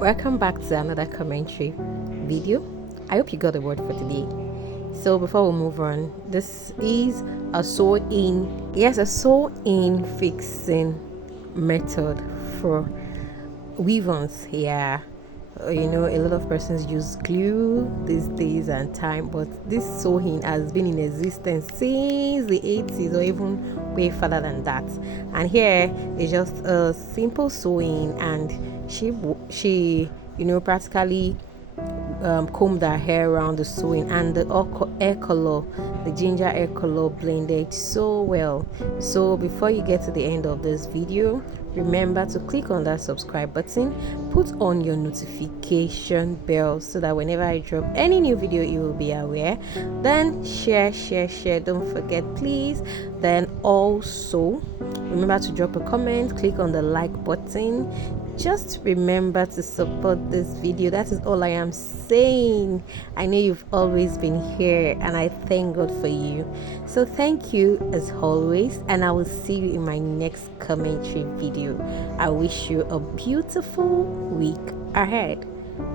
Welcome back to another commentary video. I hope you got the word for today. So before we move on, this is a sew-in fixing method for weave-ons. Yeah, you know, a lot of persons use glue these days and time, but this sewing has been in existence since the 80s or even way further than that. And here is just a simple sewing, and she practically combed her hair around the sewing, and the hair color, the ginger hair color, blended so well. So before you get to the end of this video, remember to click on that subscribe button, put on your notification bell so that whenever I drop any new video you will be aware. Then share, don't forget please. Then also remember to drop a comment, click on the like button. Just remember to support this video. That is all I am saying. I know you've always been here and I thank God for you. So thank you as always, and I will see you in my next commentary video. I wish you a beautiful week ahead.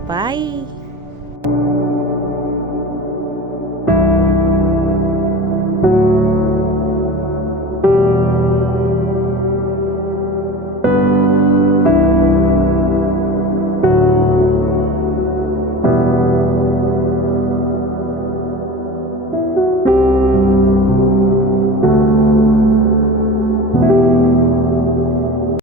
Bye.